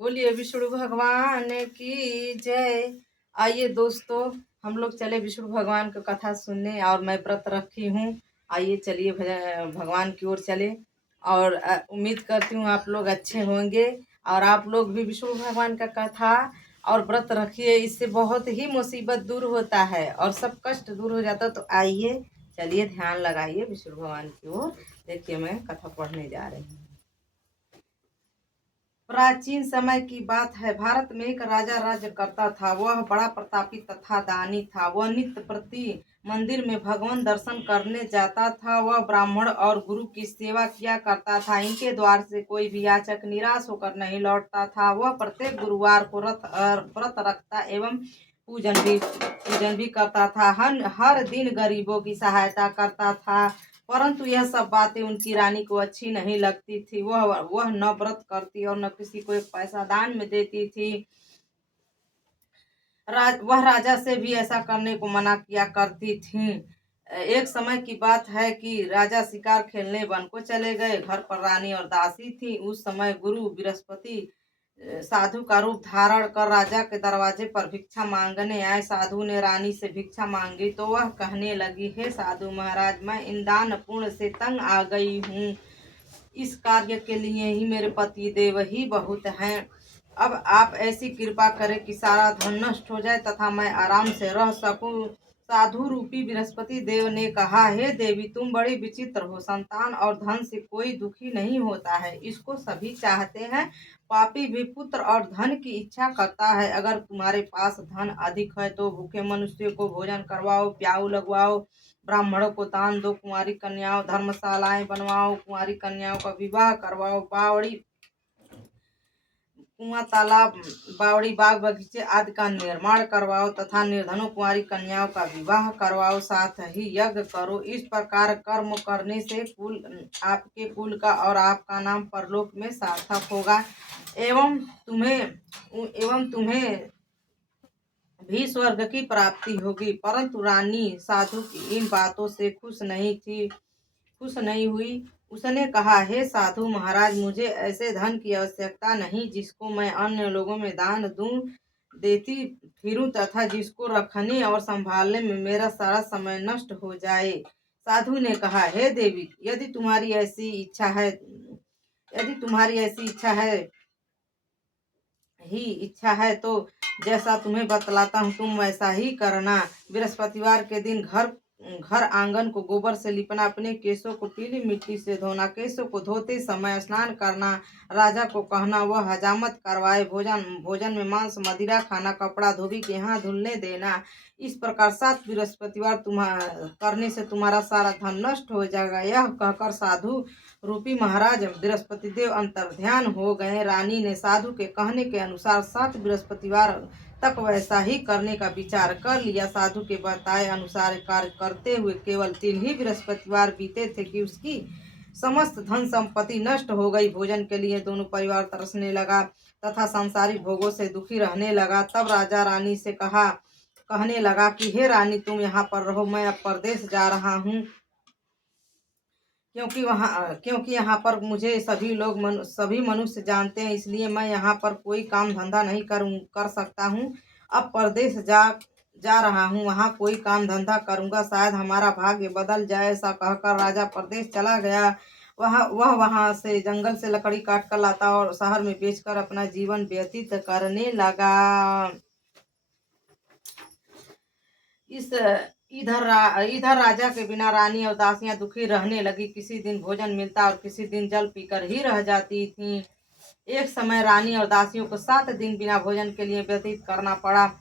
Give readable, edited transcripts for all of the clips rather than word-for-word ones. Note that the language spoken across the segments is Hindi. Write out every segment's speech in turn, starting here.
बोलिए विष्णु भगवान की जय। आइए दोस्तों, हम लोग चले विष्णु भगवान की कथा सुनने और मैं व्रत रखी हूँ। आइए चलिए भगवान की ओर चले और उम्मीद करती हूँ आप लोग अच्छे होंगे और आप लोग भी विष्णु भगवान का कथा और व्रत रखिए। इससे बहुत ही मुसीबत दूर होता है और सब कष्ट दूर हो जाता है। तो आइए चलिए ध्यान लगाइए विष्णु भगवान की ओर। देखिए मैं कथा पढ़ने जा रही हूँ। प्राचीन समय की बात है। भारत में एक राजा राज्य करता था। वह बड़ा प्रतापी तथा दानी था। वह नित्य प्रति मंदिर में भगवान दर्शन करने जाता था। वह ब्राह्मण और गुरु की सेवा किया करता था। इनके द्वार से कोई भी याचक निराश होकर नहीं लौटता था। वह प्रत्येक गुरुवार को व्रत रखता एवं पूजन भी करता था। हर दिन गरीबों की सहायता करता था। परंतु यह सब बातें उनकी रानी को अच्छी नहीं लगती थी। वह न व्रत करती और न किसी को एक पैसा दान में देती थी। वह राजा से भी ऐसा करने को मना किया करती थी। एक समय की बात है कि राजा शिकार खेलने वन को चले गए। घर पर रानी और दासी थी। उस समय गुरु बृहस्पति साधु का रूप धारण कर राजा के दरवाजे पर भिक्षा मांगने आए। साधु ने रानी से भिक्षा मांगी तो वह कहने लगी, हे साधु महाराज, मैं इन दान पुण्य से तंग आ गई हूँ। इस कार्य के लिए ही मेरे पति देव ही बहुत हैं। अब आप ऐसी कृपा करें कि सारा धन नष्ट हो जाए तथा मैं आराम से रह सकूं। साधु रूपी बृहस्पति देव ने कहा, हे देवी, तुम बड़ी विचित्र हो। संतान और धन से कोई दुखी नहीं होता है, इसको सभी चाहते हैं। पापी भी पुत्र और धन की इच्छा करता है। अगर तुम्हारे पास धन अधिक है तो भूखे मनुष्य को भोजन करवाओ, प्याऊ लगवाओ, ब्राह्मणों को दान दो, कुंवारी कन्याओं धर्मशालाएं बनवाओ, कुंवारी कन्याओं का विवाह करवाओ, बावड़ी कुआं तालाब बावड़ी बाग बगीचे आदि का निर्माण करवाओ तथा निर्धनों कुंवारी कन्याओं का विवाह करवाओ। साथ ही यज्ञ करो। इस प्रकार कर्म करने से आपके कुल का और आपका नाम परलोक में सार्थक होगा एवं तुम्हें भी स्वर्ग की प्राप्ति होगी। परंतु रानी साधु की इन बातों से खुश नहीं हुई। उसने कहा, हे साधु महाराज, मुझे ऐसे धन की आवश्यकता नहीं जिसको मैं अन्य लोगों में दान दूं देती फिरूं तथा जिसको रखने और संभालने में मेरा सारा समय नष्ट हो जाए। साधु ने कहा, हे देवी, यदि तुम्हारी ऐसी इच्छा है तो जैसा तुम्हें बतलाता हूँ तुम वैसा ही करना। बृहस्पतिवार के दिन घर आंगन को गोबर से लिपना, अपने केशों को पीली मिट्टी से धोना, केशों को धोते समय स्नान करना, राजा को कहना वह हजामत करवाए, भोजन में मांस मदिरा खाना, कपड़ा धोबी के यहाँ धुलने देना। इस प्रकार 7 बृहस्पतिवार करने से तुम्हारा सारा धन नष्ट हो जाएगा। यह कहकर साधु रूपी महाराज बृहस्पति देव अंतर्ध्यान हो गए। रानी ने साधु के कहने के अनुसार 7 बृहस्पतिवार तक वैसा ही करने का विचार कर लिया। साधु के बताए अनुसार कार्य करते हुए केवल 3 ही बृहस्पतिवार बीते थे कि उसकी समस्त धन संपत्ति नष्ट हो गई। भोजन के लिए दोनों परिवार तरसने लगा तथा सांसारिक भोगों से दुखी रहने लगा। तब राजा रानी से कहने लगा कि हे रानी, तुम यहाँ पर रहो, मैं अब परदेश जा रहा हूँ, क्योंकि यहाँ पर मुझे सभी मनुष्य जानते हैं, इसलिए मैं यहाँ पर कोई काम धंधा नहीं कर सकता हूँ। अब परदेश जा रहा हूँ, वहाँ कोई काम धंधा करूँगा, शायद हमारा भाग्य बदल जाए। ऐसा कहकर राजा परदेश चला गया। वहाँ से जंगल से लकड़ी काट कर लाता और शहर में बेचकर अपना जीवन व्यतीत करने लगा। इधर राजा के बिना रानी और दासियां दुखी रहने लगी। किसी दिन भोजन मिलता और किसी दिन जल पीकर ही रह जाती थीं। एक समय रानी और दासियों को 7 दिन बिना भोजन के लिए व्यतीत करना पड़ा।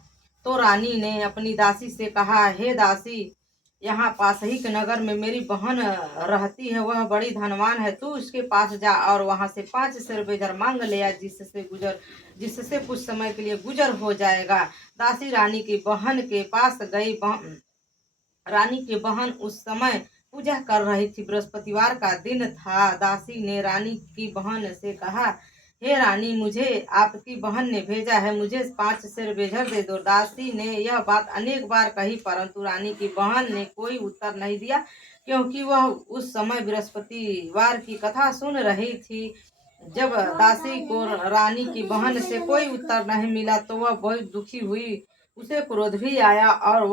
तो रानी ने अपनी दासी से कहा, हे दासी, यहाँ पास ही के नगर में मेरी बहन रहती है, वह बड़ी धनवान है। तू उसके पास जा और वहां से 5 सेर बेजर मांग ले आ, जिससे कुछ समय के लिए गुजर हो जाएगा। दासी रानी की बहन के पास गई। रानी की बहन उस समय पूजा कर रही थी। बृहस्पतिवार का दिन था। दासी ने रानी की बहन से कहा, हे रानी, मुझे आपकी बहन ने भेजा है, मुझे 5 सेर बेजर दे दो। दासी ने यह बात अनेक बार कही, परंतु रानी की बहन ने कोई उत्तर नहीं दिया, क्योंकि वह उस समय बृहस्पतिवार की कथा सुन रही थी। जब दासी को रानी की बहन से कोई उत्तर नहीं मिला तो वह बहुत दुखी हुई। उसे क्रोध भी आया और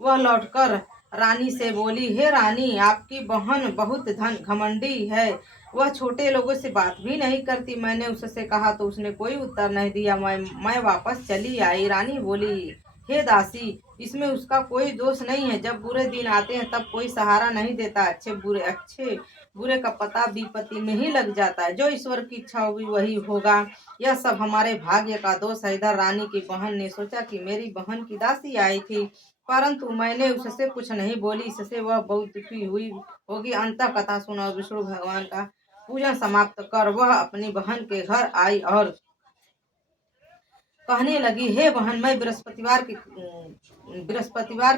वह लौटकर रानी से बोली, हे रानी, आपकी बहन बहुत धन घमंडी है। वह छोटे लोगों से बात भी नहीं करती। मैंने उससे कहा तो उसने कोई उत्तर नहीं दिया। मैं वापस चली आई। रानी बोली, हे दासी, इसमें उसका कोई दोष नहीं है। जब बुरे दिन आते हैं तब कोई सहारा नहीं देता। अच्छे बुरे का पता विपत्ति में ही लग जाता है। जो ईश्वर की इच्छा होगी वही होगा। यह सब हमारे भाग्य का दोष है। इधर रानी की बहन ने सोचा कि मेरी बहन की दासी आई थी, परंतु मैंने उससे कुछ नहीं बोली। इससे वह बहुत दुखी हुई होगी। अंत कथा सुन और विष्णु भगवान का पूजन समाप्त कर वह अपनी बहन के घर आई और कहने लगी, हे बहन, मैं बृहस्पतिवार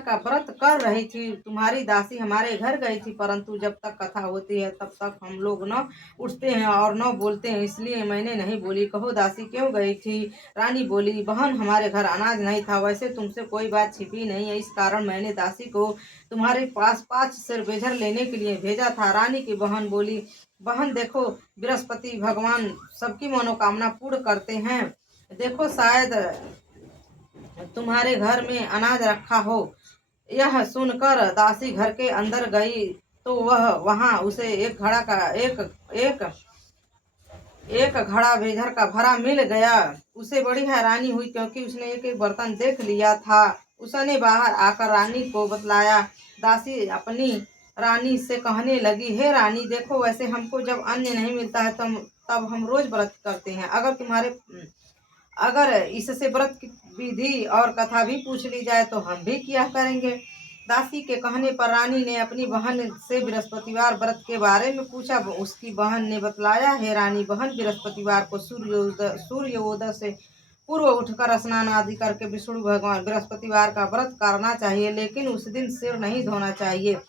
का व्रत कर रही थी। तुम्हारी दासी हमारे घर गई थी, परंतु जब तक कथा होती है तब तक हम लोग न उठते हैं और न बोलते हैं, इसलिए मैंने नहीं बोली। कहो दासी, क्यों गई थी? रानी बोली, बहन, हमारे घर अनाज नहीं था। वैसे तुमसे कोई बात छिपी नहीं है, इस कारण मैंने दासी को तुम्हारे पास 5 सेर बेझर लेने के लिए भेजा था। रानी की बहन बोली, बहन देखो, बृहस्पति भगवान सबकी मनोकामना पूर्ण करते हैं। देखो, शायद तुम्हारे घर में अनाज रखा हो। यह सुनकर दासी घर के अंदर गई तो वह वहां उसे एक घड़ा बेझर का भरा मिल गया। उसे बड़ी हैरानी हुई क्योंकि उसने एक एक बर्तन देख लिया था। उसने बाहर आकर रानी को बतलाया। दासी अपनी रानी से कहने लगी, हे रानी, देखो, वैसे हमको जब अन्न नहीं मिलता है तब हम रोज व्रत करते हैं। अगर इससे व्रत की विधि और कथा भी पूछ ली जाए तो हम भी किया करेंगे। दासी के कहने पर रानी ने अपनी बहन से बृहस्पतिवार व्रत के बारे में पूछा। उसकी बहन ने बतलाया, हे रानी बहन, बृहस्पतिवार को सूर्योदय से पूर्व उठकर स्नान आदि करके विष्णु भगवान बृहस्पतिवार का व्रत करना चाहिए, लेकिन उस दिन सिर नहीं धोना चाहिए।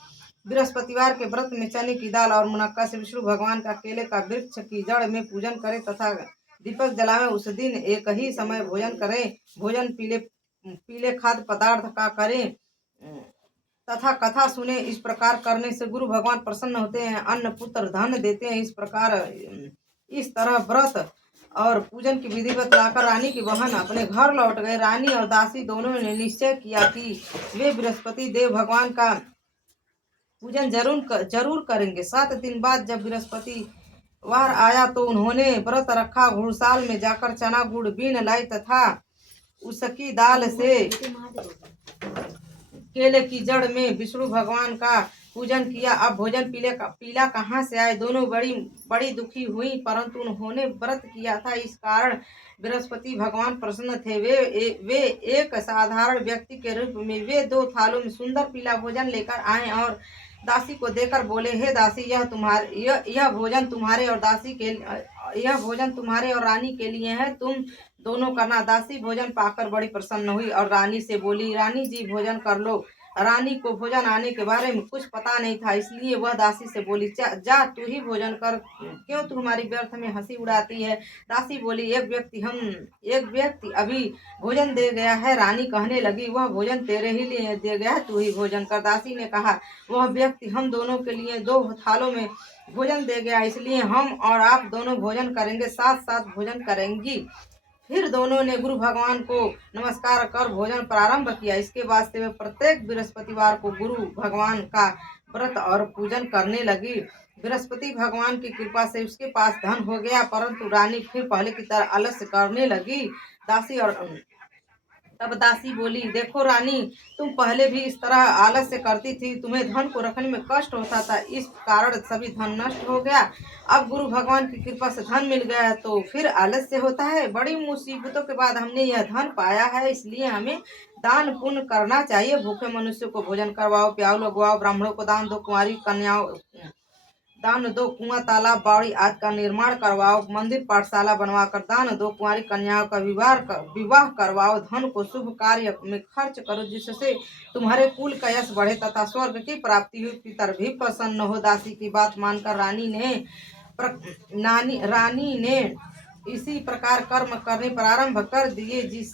बृहस्पतिवार के व्रत में चने की दाल और मुनक्का से विष्णु भगवान का केले का वृक्ष की जड़ में पूजन करें तथा दीपक जलाएं। उस दिन एक ही समय भोजन करें। भोजन पीले पीले खाद्य पदार्थ का करें तथा कथा सुने। इस प्रकार करने से गुरु भगवान प्रसन्न होते हैं, अन्न पुत्र धन देते हैं। इस तरह व्रत और पूजन की विधि बतलाकर रानी की बहन अपने घर लौट गए। रानी और दासी दोनों ने निश्चय किया कि वे बृहस्पति देव भगवान का पूजन जरूर करेंगे। 7 दिन बाद जब बृहस्पतिवार आया तो उन्होंने व्रत रखा। घुड़साल में जाकर चना गुड़ बीन लाई तथा उसकी दाल से केले की जड़ में विष्णु भगवान का पूजन किया। अब भोजन पीला कहाँ से आए? दोनों बड़ी दुखी हुई, परंतु उन्होंने व्रत किया था, इस कारण बृहस्पति भगवान प्रसन्न थे। वे एक साधारण व्यक्ति के रूप में वे 2 थालों में सुंदर पीला भोजन लेकर आए और दासी को देकर बोले, हे दासी, यह भोजन तुम्हारे और रानी के लिए है, तुम दोनों करना। दासी भोजन पाकर बड़ी प्रसन्न हुई और रानी से बोली, रानी जी, भोजन कर लो। रानी को भोजन आने के बारे में कुछ पता नहीं था, इसलिए वह दासी से बोली, जा तू ही भोजन कर, क्यों तू हमारी व्यर्थ में हंसी उड़ाती है? दासी बोली, एक व्यक्ति अभी भोजन दे गया है। रानी कहने लगी, वह भोजन तेरे ही लिए दे गया है, तू ही भोजन कर। दासी ने कहा, वह व्यक्ति हम दोनों के लिए 2 थालों में भोजन दे गया, इसलिए हम और आप दोनों भोजन करेंगे, साथ साथ भोजन करेंगी। फिर दोनों ने गुरु भगवान को नमस्कार कर भोजन प्रारंभ किया। इसके बाद से वे प्रत्येक बृहस्पतिवार को गुरु भगवान का व्रत और पूजन करने लगी। बृहस्पति भगवान की कृपा से उसके पास धन हो गया, परंतु रानी फिर पहले की तरह आलस्य करने लगी। तब दासी बोली, देखो रानी, तुम पहले भी इस तरह आलस्य करती थी, तुम्हें धन को रखने में कष्ट होता था, इस कारण सभी धन नष्ट हो गया। अब गुरु भगवान की कृपा से धन मिल गया है तो फिर आलस्य होता है। बड़ी मुसीबतों के बाद हमने यह धन पाया है, इसलिए हमें दान पुण्य करना चाहिए। भूखे मनुष्य को भोजन करवाओ, प्याऊ लगवाओ, ब्राह्मणों को दान दो, कुआं तालाब बाड़ी आदि का निर्माण करवाओ, मंदिर पाठशाला बनवाकर दान दो, कुंवारी कन्याओं का विवाह करवाओ, धन को शुभ कार्य में खर्च करो, जिससे तुम्हारे कुल का यश बढ़े तथा स्वर्ग की प्राप्ति हुई, पितर भी प्रसन्न हो। दासी की बात मानकर रानी ने इसी प्रकार कर्म करने प्रारंभ कर दिए।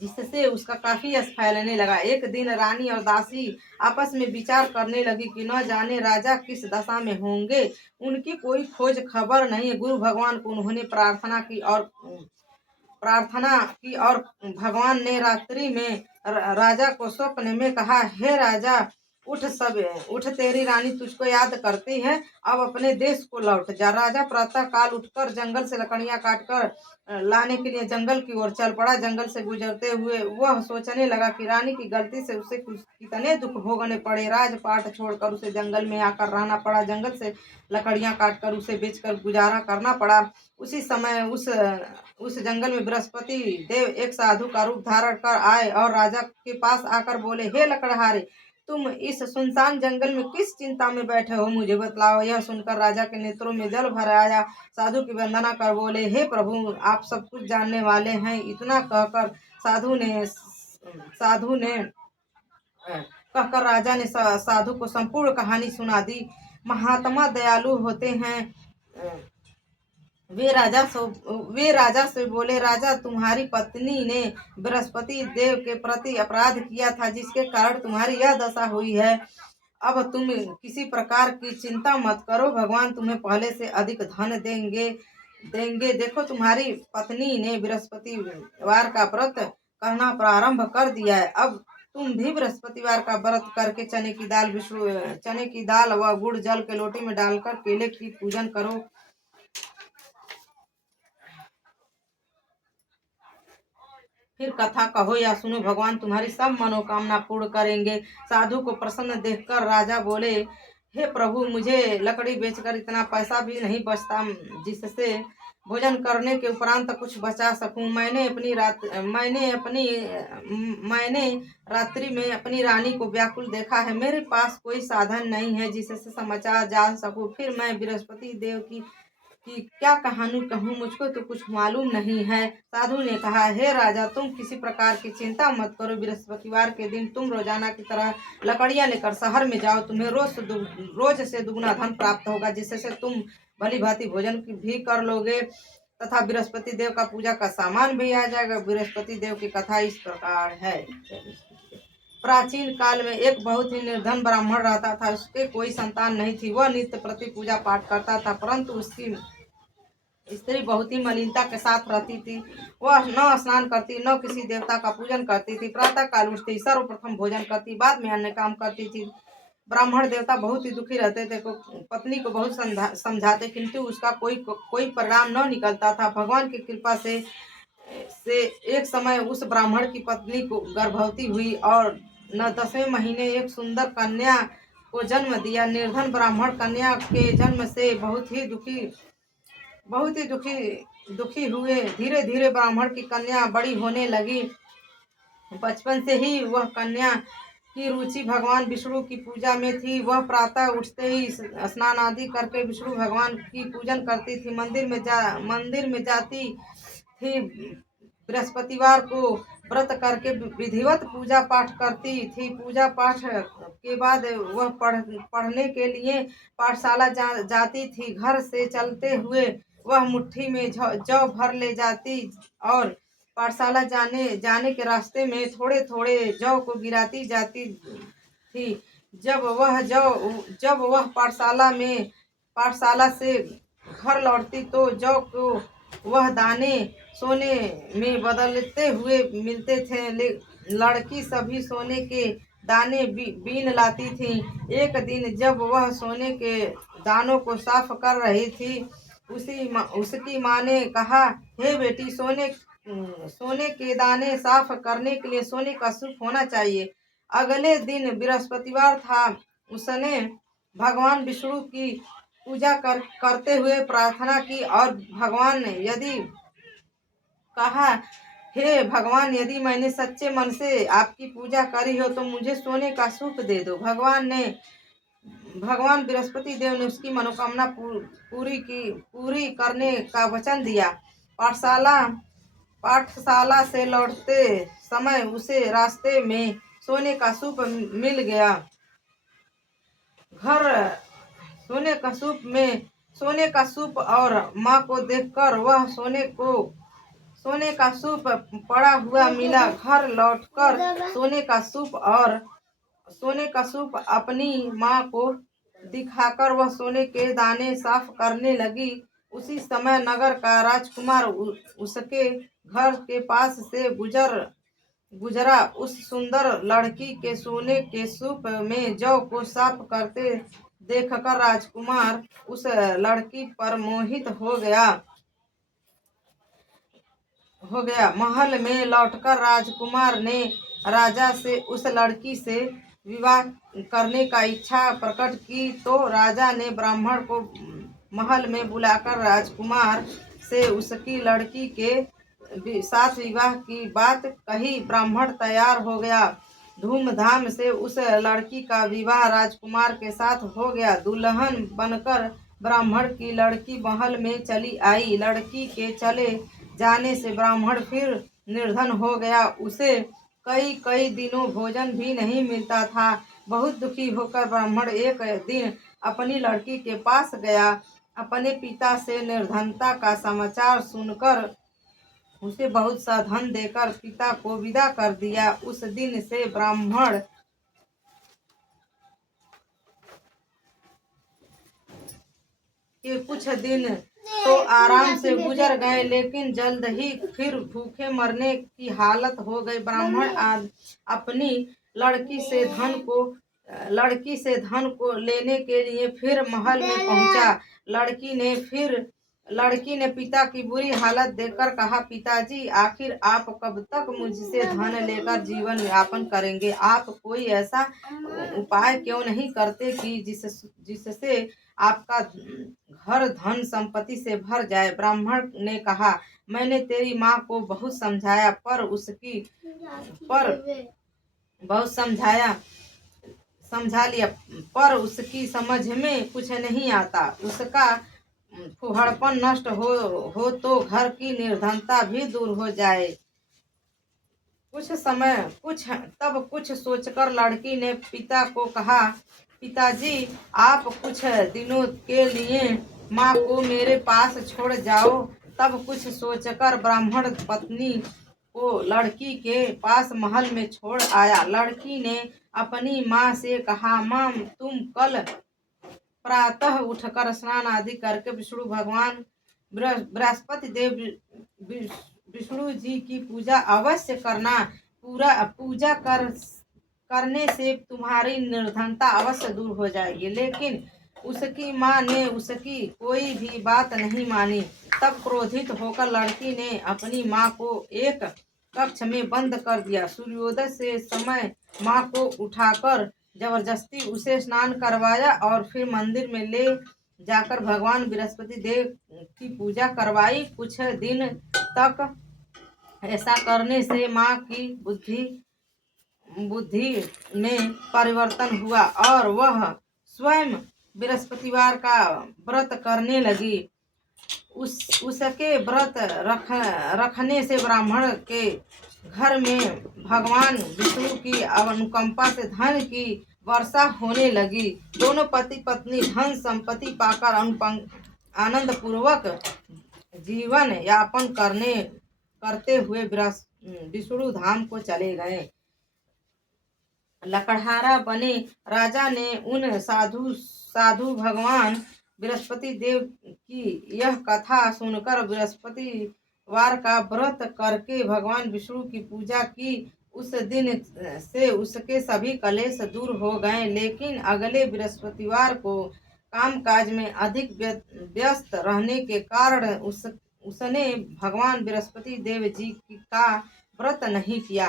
जिससे उसका काफी यश फैलने लगा। एक दिन रानी और दासी आपस में विचार करने लगी कि न जाने राजा किस दशा में होंगे, उनकी कोई खोज खबर नहीं। गुरु भगवान को उन्होंने प्रार्थना की और भगवान ने रात्रि में राजा को स्वप्न में कहा, हे राजा, उठ, तेरी रानी तुझको याद करती है, अब अपने देश को लौट जा। राजा प्रातः काल उठकर जंगल से लकड़ियां काटकर लाने के लिए जंगल की ओर चल पड़ा। जंगल से गुजरते हुए वह सोचने लगा कि रानी की गलती से उसे कितने दुख भोगने पड़े। राजपाट छोड़कर उसे जंगल में आकर रहना पड़ा। जंगल से लकड़ियां काटकर उसे बेचकर गुजारा करना पड़ा। उसी समय उस जंगल में बृहस्पति देव एक साधु का रूप धारण कर आए और राजा के पास आकर बोले, हे लकड़हारे, तुम इस सुनसान जंगल में किस चिंता में बैठे हो, मुझे बतलाओ। यह सुनकर राजा के नेत्रों में जल भर आया। साधु की वंदना कर बोले, हे प्रभु, आप सब कुछ जानने वाले हैं। इतना कहकर राजा ने साधु को संपूर्ण कहानी सुना दी। महात्मा दयालु होते हैं। वे राजा से बोले, राजा, तुम्हारी पत्नी ने बृहस्पति देव के प्रति अपराध किया था, जिसके कारण तुम्हारी यह दशा हुई है। अब तुम किसी प्रकार की चिंता मत करो, भगवान तुम्हें पहले से अधिक धन देंगे। देखो, तुम्हारी पत्नी ने बृहस्पतिवार का व्रत करना प्रारंभ कर दिया है। अब तुम भी बृहस्पतिवार का व्रत करके चने की दाल व गुड़ जल के लोटे में डालकर केले की पूजन करो। फिर कथा कहो या सुनो, भगवान तुम्हारी सब मनोकामना पूर्ण करेंगे। साधु को प्रसन्न देखकर राजा बोले, हे प्रभु, मुझे लकड़ी बेचकर इतना पैसा भी नहीं बचता जिससे भोजन करने के उपरांत कुछ बचा सकूं। मैंने रात्रि में अपनी रानी को व्याकुल देखा है। मेरे पास कोई साधन नहीं है जिससे समाचार जान सकूं। फिर मैं बृहस्पति देव की क्या कहानी कहूँ, मुझको तो कुछ मालूम नहीं है। साधु ने कहा, हे राजा, तुम किसी प्रकार की चिंता मत करो। बृहस्पतिवार के दिन तुम रोजाना की तरह लकड़ियां लेकर शहर में जाओ। तुम्हें रोज से दुगुना धन प्राप्त होगा, जिससे तुम भली भांति भोजन भी कर लोगे तथा बृहस्पति देव का पूजा का सामान भी आ जाएगा। बृहस्पति देव की कथा इस प्रकार है। प्राचीन काल में एक बहुत ही निर्धन ब्राह्मण रहता था। उसके कोई संतान नहीं थी। वह नित्य प्रति पूजा पाठ करता था, परंतु उसकी स्त्री बहुत ही मलिनता के साथ रहती थी। वह न स्नान करती, न किसी देवता का पूजन करती थी। प्रातः काल उठती, सर्वप्रथम भोजन करती, बाद में अन्य काम करती थी। ब्राह्मण देवता बहुत ही दुखी रहते थे। पत्नी को बहुत समझाते, किंतु उसका कोई परिणाम न निकलता था। भगवान की कृपा से एक समय उस ब्राह्मण की पत्नी को गर्भवती हुई और 10वें महीने एक सुंदर कन्या को जन्म दिया। निर्धन ब्राह्मण कन्या के जन्म से बहुत ही दुखी हुए। धीरे धीरे ब्राह्मण की कन्या बड़ी होने लगी। बचपन से ही वह कन्या की रुचि भगवान विष्णु की पूजा में थी। वह प्रातः उठते ही स्नान आदि करके विष्णु भगवान की पूजन करती थी। मंदिर में जाती थी। बृहस्पतिवार को व्रत करके विधिवत पूजा पाठ करती थी। पूजा पाठ के बाद वह पढ़ने के लिए पाठशाला जाती थी। घर से चलते हुए वह मुट्ठी में जौ भर ले जाती और पाठशाला जाने के रास्ते में थोड़े थोड़े जौ को गिराती जाती थी। जब वह पाठशाला से घर लौटती तो जौ को वह दाने सोने में बदलते हुए मिलते थे। लड़की सभी सोने के दाने बीन लाती थी। एक दिन जब वह सोने के दानों को साफ कर रही थी, उसकी माँ ने कहा, हे बेटी, सोने के दाने साफ करने के लिए सोने का सूप होना चाहिए। अगले दिन बृहस्पतिवार था। उसने भगवान विष्णु की पूजा करते हुए प्रार्थना की और भगवान ने कहा, हे भगवान, यदि मैंने सच्चे मन से आपकी पूजा करी हो तो मुझे सोने का सूप दे दो। भगवान बृहस्पति देव ने उसकी मनोकामना पूरी करने का वचन दिया। पाठशाला से लौटते समय उसे रास्ते में सोने का सूप मिल गया। सोने का सूप और माँ को देखकर वह सोने का सूप पड़ा हुआ मिला। घर लौटकर सोने का सूप अपनी माँ को दिखाकर वह सोने के दाने साफ करने लगी। उसी समय नगर का राजकुमार उसके घर के पास से गुजरा। उस सुंदर लड़की के सोने के सूप में जौ को साफ करते देखकर राजकुमार उस लड़की पर मोहित हो गया। महल में लौटकर राजकुमार ने राजा से उस लड़की से विवाह करने का इच्छा प्रकट की, तो राजा ने ब्राह्मण को महल में बुलाकर राजकुमार से उसकी लड़की के साथ विवाह की बात कही। ब्राह्मण तैयार हो गया। धूमधाम से उस लड़की का विवाह राजकुमार के साथ हो गया। दुल्हन बनकर ब्राह्मण की लड़की महल में चली आई। लड़की के चले जाने से ब्राह्मण फिर निर्धन हो गया। उसे कई कई दिनों भोजन भी नहीं मिलता था। बहुत दुखी होकर ब्राह्मण एक दिन अपनी लड़की के पास गया। अपने पिता से निर्धनता का समाचार सुनकर उसे बहुत सा धन देकर पिता को विदा कर दिया। उस दिन से ब्राह्मण के कुछ दिन तो आराम से गुजर गए, लेकिन जल्द ही फिर भूखे मरने की हालत हो गई। ब्राह्मण अपनी लड़की से धन को लेने के लिए फिर महल में पहुंचा। लड़की ने पिता की बुरी हालत देखकर कहा, पिताजी, आखिर आप कब तक मुझसे धन लेकर जीवन यापन करेंगे? आप कोई ऐसा उपाय क्यों नहीं करते कि जिससे आपका घर धन संपत्ति से भर जाए? ब्राह्मण ने कहा, मैंने तेरी माँ को बहुत समझाया, पर बहुत समझा लिया, पर उसकी समझ में कुछ नहीं आता। उसका फुहड़पन नष्ट हो तो घर की निर्धनता भी दूर हो जाए। कुछ सोचकर लड़की ने पिता को कहा, पिताजी, आप कुछ दिनों के लिए माँ को मेरे पास छोड़ जाओ। तब कुछ सोचकर ब्राह्मण पत्नी को लड़की के पास महल में छोड़ आया। लड़की ने अपनी माँ से कहा, माँ, तुम कल प्रातः उठकर स्नान आदि करके विष्णु भगवान बृहस्पति देव विष्णु जी की पूजा अवश्य करना। पूजा करने से तुम्हारी निर्धनता अवश्य दूर हो जाएगी। लेकिन उसकी माँ ने उसकी कोई भी बात नहीं मानी। तब क्रोधित होकर लड़की ने अपनी माँ को एक कक्ष में बंद कर दिया। सूर्योदय से समय माँ को उठाकर जबरदस्ती उसे स्नान करवाया और फिर मंदिर में ले जाकर भगवान बृहस्पति देव की पूजा करवाई। कुछ दिन तक ऐसा करने से माँ की बुद्धि में परिवर्तन हुआ और वह स्वयं बृहस्पतिवार का व्रत करने लगी। उसके व्रत रखने से ब्राह्मण के घर में भगवान विष्णु की अनुकंपा से धन की वर्षा होने लगी। दोनों पति पत्नी धन संपत्ति पाकर आनंद पूर्वक जीवन यापन करते हुए विष्णु धाम को चले गए। लकड़हारा बने राजा ने उन साधु भगवान बृहस्पति देव की यह कथा सुनकर बृहस्पतिवार का व्रत करके भगवान विष्णु की पूजा की। उस दिन से उसके सभी कलेश दूर हो गए। लेकिन अगले बृहस्पतिवार को कामकाज में अधिक व्यस्त रहने के कारण उसने भगवान बृहस्पति देव जी का व्रत नहीं किया।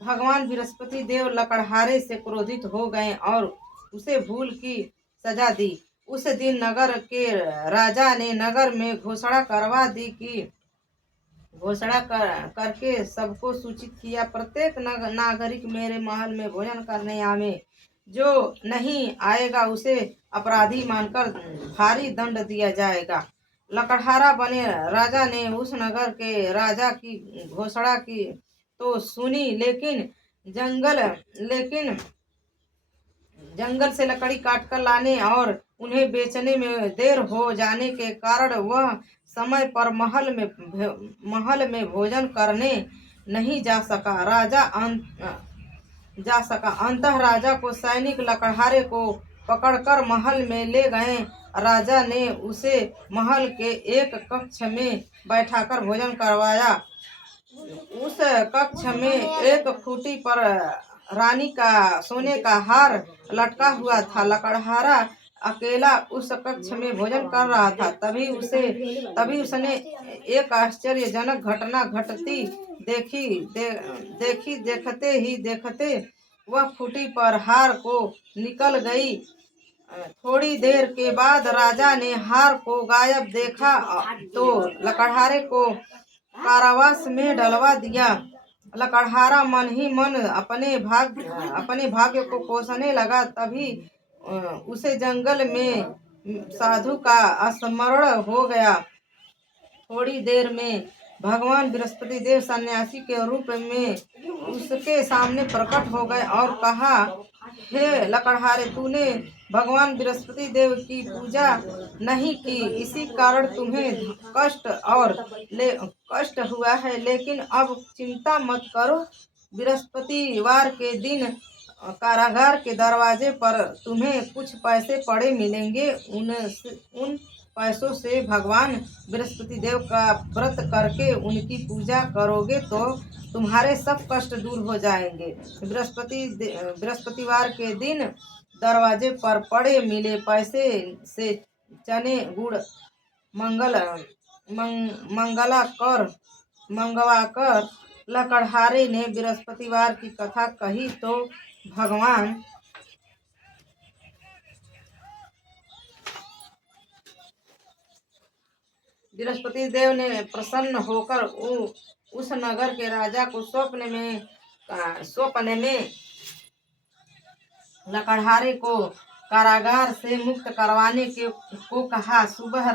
भगवान बृहस्पति देव लकड़हारे से क्रोधित हो गए और उसे भूल की सजा दी। उस दिन नगर के राजा ने नगर में घोषणा करवा दी कि करके सबको सूचित किया, प्रत्येक नागरिक मेरे महल में भोजन करने आवे। जो नहीं आएगा उसे अपराधी मानकर भारी दंड दिया जाएगा। लकड़हारा बने राजा ने उस नगर के राजा की घोषणा की तो सुनी, लेकिन जंगल से लकड़ी काटकर लाने और उन्हें बेचने में देर हो जाने के कारण वह समय पर महल में भोजन करने नहीं जा सका। अंततः राजा को सैनिक लकड़हारे को पकड़कर महल में ले गए। राजा ने उसे महल के एक कक्ष में बैठाकर भोजन करवाया। उस कक्ष में एक खूंटी पर रानी का सोने का हार लटका हुआ था। लकड़हारा अकेला उस कक्ष में भोजन कर रहा था। तभी उसने एक आश्चर्यजनक घटना घटती देखी। देखते ही देखते वह खूंटी पर हार को निकल गई। थोड़ी देर के बाद राजा ने हार को गायब देखा तो लकड़हारे को कारावास में डलवा दिया। लकड़हारा मन ही मन अपने भाग्य को कोसने लगा। तभी उसे जंगल में साधु का स्मरण हो गया। थोड़ी देर में भगवान बृहस्पति देव सन्यासी के रूप में उसके सामने प्रकट हो गए और कहा, हे लकड़हारे, तूने भगवान बृहस्पति देव की पूजा नहीं की, इसी कारण तुम्हें कष्ट हुआ है। लेकिन अब चिंता मत करो। बृहस्पतिवार के दिन कारागार के दरवाजे पर तुम्हें कुछ पैसे पड़े मिलेंगे। उन पैसों से भगवान बृहस्पति देव का व्रत करके उनकी पूजा करोगे तो तुम्हारे सब कष्ट दूर हो जाएंगे। बृहस्पतिवार के दिन दरवाजे पर पड़े मिले पैसे से चने गुड़ मंगवाकर लकड़हारे ने बृहस्पतिवार की कथा कही तो भगवान बृहस्पति देव ने प्रसन्न होकर उस नगर के राजा को स्वप्न में लकड़हारे को कारागार से मुक्त करवाने को कहा। सुबह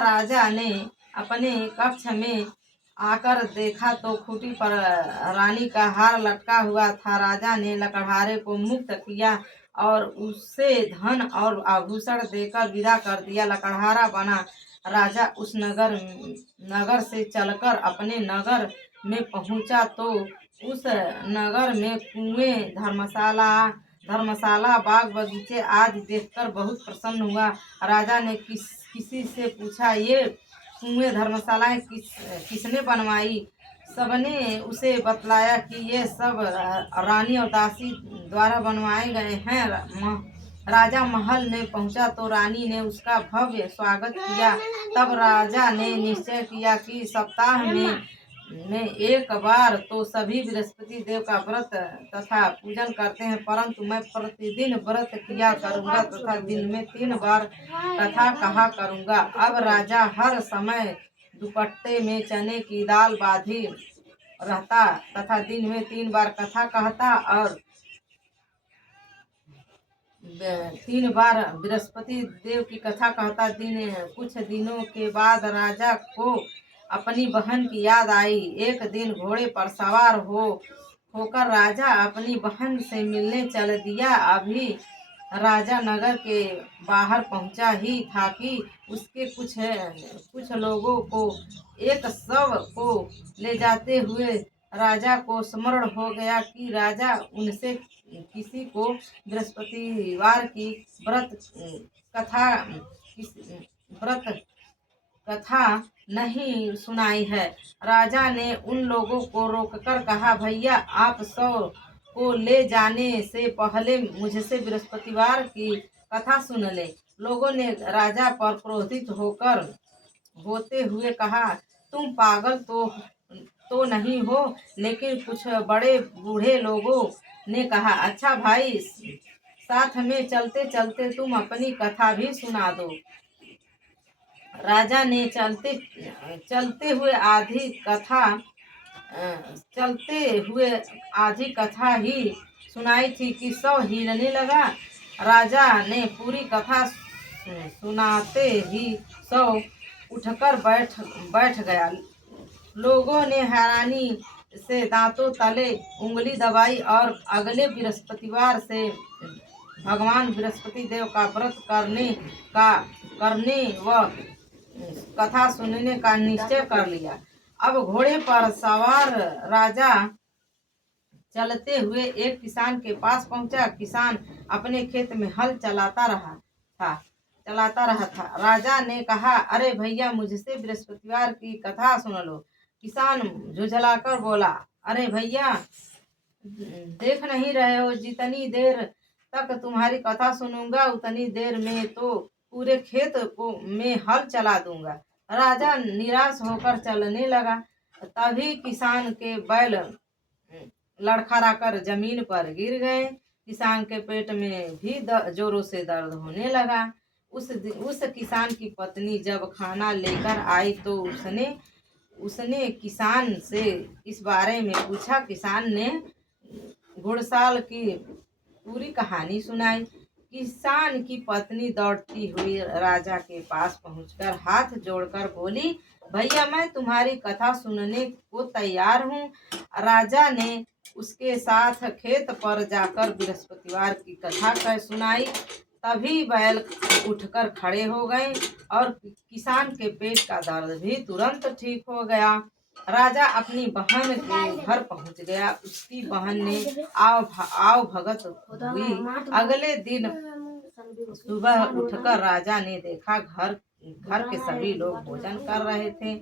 राजा ने अपने कक्ष में आकर देखा तो खूंटी पर रानी का हार लटका हुआ था। राजा ने लकड़हारे को मुक्त किया और उसे धन और आभूषण देकर विदा कर दिया। लकड़हारा बना राजा उस नगर से चलकर अपने नगर में पहुंचा तो उस नगर में कुएं, धर्मशाला, बाग बगीचे आदि देखकर बहुत प्रसन्न हुआ। राजा ने किसी से पूछा, ये कुएं धर्मशालाएं किसने बनवाई? सबने उसे बतलाया कि ये सब रानी और दासी द्वारा बनवाए गए हैं। राजा महल में पहुंचा तो रानी ने उसका भव्य स्वागत किया। तब राजा ने निश्चय किया कि सप्ताह में एक बार तो सभी बृहस्पति देव का व्रत तथा पूजन करते हैं, परंतु मैं प्रतिदिन व्रत किया करूंगा तथा दिन में 3 बार कथा कहा करूंगा। अब राजा हर समय दुपट्टे में चने की दाल बांधी रहता तथा दिन में 3 बार कथा कहता और 3 बार बृहस्पति देव की कथा कहता। कुछ दिनों के बाद राजा को अपनी बहन की याद आई। एक दिन घोड़े पर सवार होकर राजा अपनी बहन से मिलने चल दिया। अभी राजा नगर के बाहर पहुंचा ही था कि उसके कुछ लोगों को एक शव को ले जाते हुए राजा को स्मरण हो गया कि राजा उनसे किसी को बृहस्पतिवार की व्रत कथा नहीं सुनाई है। राजा ने उन लोगों को रोककर कहा, भैया, आप शव को ले जाने से पहले मुझसे बृहस्पतिवार की कथा सुन ले। लोगों ने राजा पर क्रोधित होते हुए कहा, तुम पागल तो नहीं हो? लेकिन कुछ बड़े बूढ़े लोगों ने कहा, अच्छा भाई, साथ में चलते चलते तुम अपनी कथा भी सुना दो। राजा ने चलते हुए आधी कथा ही सुनाई थी कि शव हिलने लगा। राजा ने पूरी कथा सुनाते ही शव उठकर बैठ गया। लोगों ने हैरानी से दांतों तले उंगली दबाई और अगले बृहस्पतिवार से भगवान बृहस्पति देव का व्रत करने व कथा सुनने का निश्चय कर लिया। अब घोड़े पर सवार राजा चलते हुए एक किसान के पास पहुंचा। किसान अपने खेत में हल चलाता रहा था। राजा ने कहा, अरे भैया, मुझसे बृहस्पतिवार की कथा सुन लो। किसान झुझलाकर बोला, अरे भैया, देख नहीं रहे हो, जितनी देर तक तुम्हारी कथा सुनूंगा उतनी देर में तो पूरे खेत को में हल चला दूंगा। राजा निराश होकर चलने लगा। तभी किसान के बैल लड़खड़ाकर जमीन पर गिर गए। किसान के पेट में भी जोरों से दर्द होने लगा। उस किसान की पत्नी जब खाना लेकर आई तो उसने किसान से इस बारे में पूछा। किसान ने घुड़साल की पूरी कहानी सुनाई। किसान की पत्नी दौड़ती हुई राजा के पास पहुंचकर हाथ जोड़कर बोली, भैया, मैं तुम्हारी कथा सुनने को तैयार हूँ। राजा ने उसके साथ खेत पर जाकर बृहस्पतिवार की कथा सुनाई। तभी बैल उठकर खड़े हो गए और किसान के पेट का दर्द भी तुरंत ठीक हो गया। राजा अपनी बहन के घर पहुंच गया। उसकी बहन ने आव भगत हुई। अगले दिन सुबह उठकर राजा ने देखा घर के सभी लोग भोजन कर रहे हैं।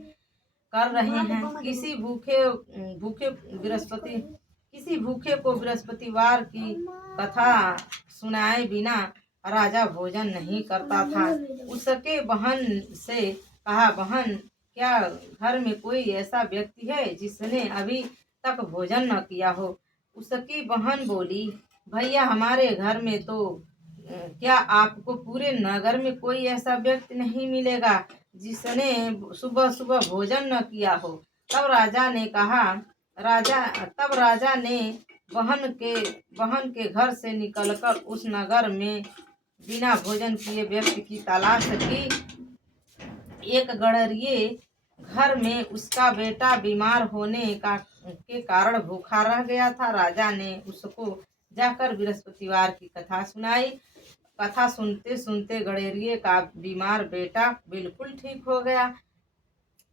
किसी भूखे को बृहस्पतिवार की कथा सुनाए बिना राजा भोजन नहीं करता था। उसके बहन से कहा, बहन, क्या घर में कोई ऐसा व्यक्ति है जिसने अभी तक भोजन न किया हो? उसकी बहन बोली, भैया, हमारे घर में तो क्या आपको पूरे नगर में कोई ऐसा व्यक्ति नहीं मिलेगा जिसने सुबह सुबह भोजन न किया हो? तब राजा ने बहन के घर से निकलकर उस नगर में बिना भोजन किए व्यक्ति की तलाश की। एक गड़रिये घर में उसका बेटा बीमार होने के कारण भूखा रह गया था। राजा ने उसको जाकर बृहस्पतिवार की कथा सुनाई। कथा सुनते सुनते गड़ेरिये का बीमार बेटा बिल्कुल ठीक हो गया।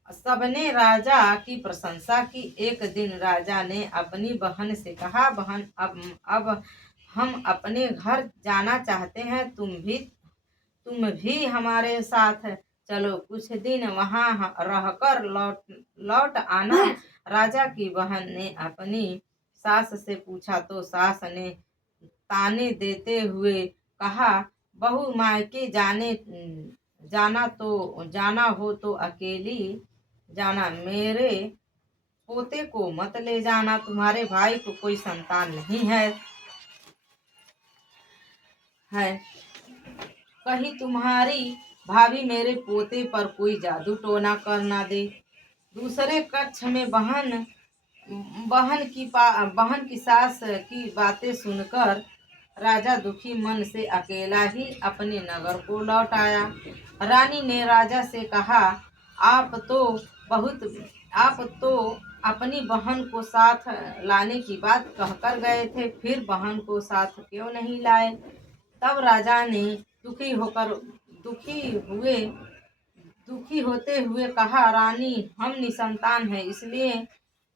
सबने राजा की प्रशंसा की। एक दिन राजा ने अपनी बहन से कहा, बहन, अब हम अपने घर जाना चाहते हैं। तुम भी हमारे साथ चलो, कुछ दिन वहां रहकर लौट आना। राजा की बहन ने अपनी सास से पूछा तो सास ने ताने देते हुए कहा, बहू, मायके जाना हो तो अकेली जाना, मेरे पोते को मत ले जाना। तुम्हारे भाई को कोई संतान नहीं है कहीं तुम्हारी भाभी मेरे पोते पर कोई जादू टोना कर ना दे। दूसरे कक्ष में बहन की सास की बातें सुनकर राजा दुखी मन से अकेला ही अपने नगर को लौट आया। रानी ने राजा से कहा, आप तो अपनी बहन को साथ लाने की बात कहकर गए थे, फिर बहन को साथ क्यों नहीं लाए? तब राजा ने दुखी होते हुए कहा, रानी, हम निसंतान हैं, इसलिए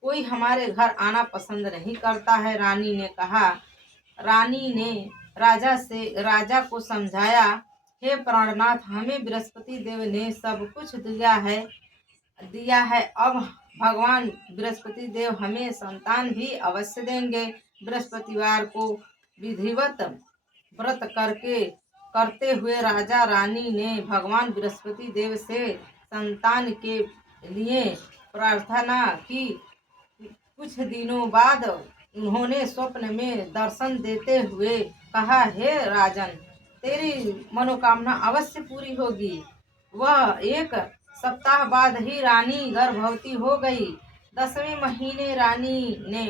कोई हमारे घर आना पसंद नहीं करता है। रानी ने राजा को समझाया, हे प्राणनाथ, हमें बृहस्पति देव ने सब कुछ दिया है। अब भगवान बृहस्पति देव हमें संतान भी अवश्य देंगे। बृहस्पतिवार को विधिवत व्रत करते हुए राजा रानी ने भगवान बृहस्पति देव से संतान के लिए प्रार्थना की। कुछ दिनों बाद उन्होंने स्वप्न में दर्शन देते हुए कहा, हे राजन, तेरी मनोकामना अवश्य पूरी होगी। वह एक सप्ताह बाद ही रानी गर्भवती हो गई। 10वें महीने रानी ने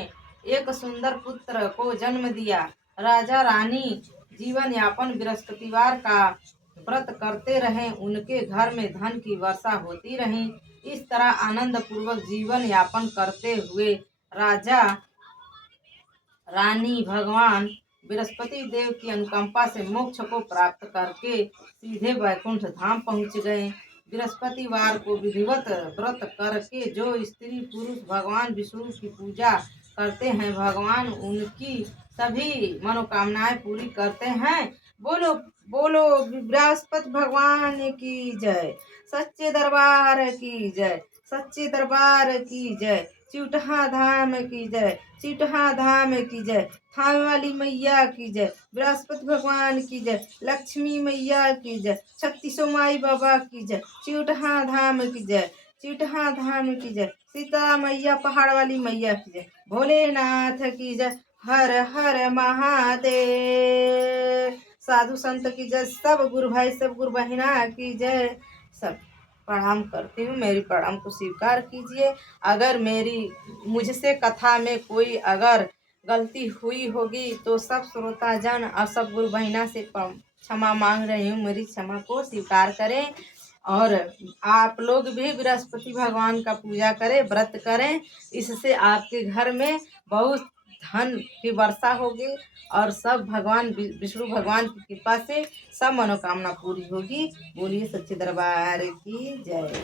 एक सुंदर पुत्र को जन्म दिया। राजा रानी जीवन यापन बृहस्पतिवार का व्रत करते रहे। उनके घर में धन की वर्षा होती रही। इस तरह आनंद पूर्वक जीवन यापन करते हुए राजा रानी भगवान बृहस्पति देव की अनुकंपा से मोक्ष को प्राप्त करके सीधे वैकुंठ धाम पहुंच गए। बृहस्पतिवार को विधिवत व्रत करके जो स्त्री पुरुष भगवान विष्णु की पूजा करते हैं, भगवान उनकी सभी मनोकामनाएं पूरी करते हैं। बोलो बोलो बृहस्पति भगवान की जय, सच्चे दरबार की जय, सच्चे दरबार की जय, चिउटहा धाम की जय, चिउटहा धाम की जय, थामे वाली मैया की जय, बृहस्पति भगवान की जय, लक्ष्मी मैया की जय, छत्तीसों माई बाबा की जय, चिउटहा धाम की जय, चिउटहा धाम की जय, सीता मैया पहाड़ वाली मैया की जय, भोलेनाथ की जय, हर हर महादेव। साधु संत की जय, सब गुरु भाई सब गुरु बहिना की जय। सब प्रणाम करती हूँ, मेरी प्रणाम को स्वीकार कीजिए। अगर मेरी मुझसे कथा में कोई अगर गलती हुई होगी तो सब श्रोताजन और सब गुरु बहिना से क्षमा मांग रही हूँ, मेरी क्षमा को स्वीकार करें। और आप लोग भी बृहस्पति भगवान का पूजा करें, व्रत करें, इससे आपके घर में बहुत धन की वर्षा होगी और सब भगवान विष्णु भगवान की कृपा से सब मनोकामना पूरी होगी। बोलिए सच्चे दरबार की जय।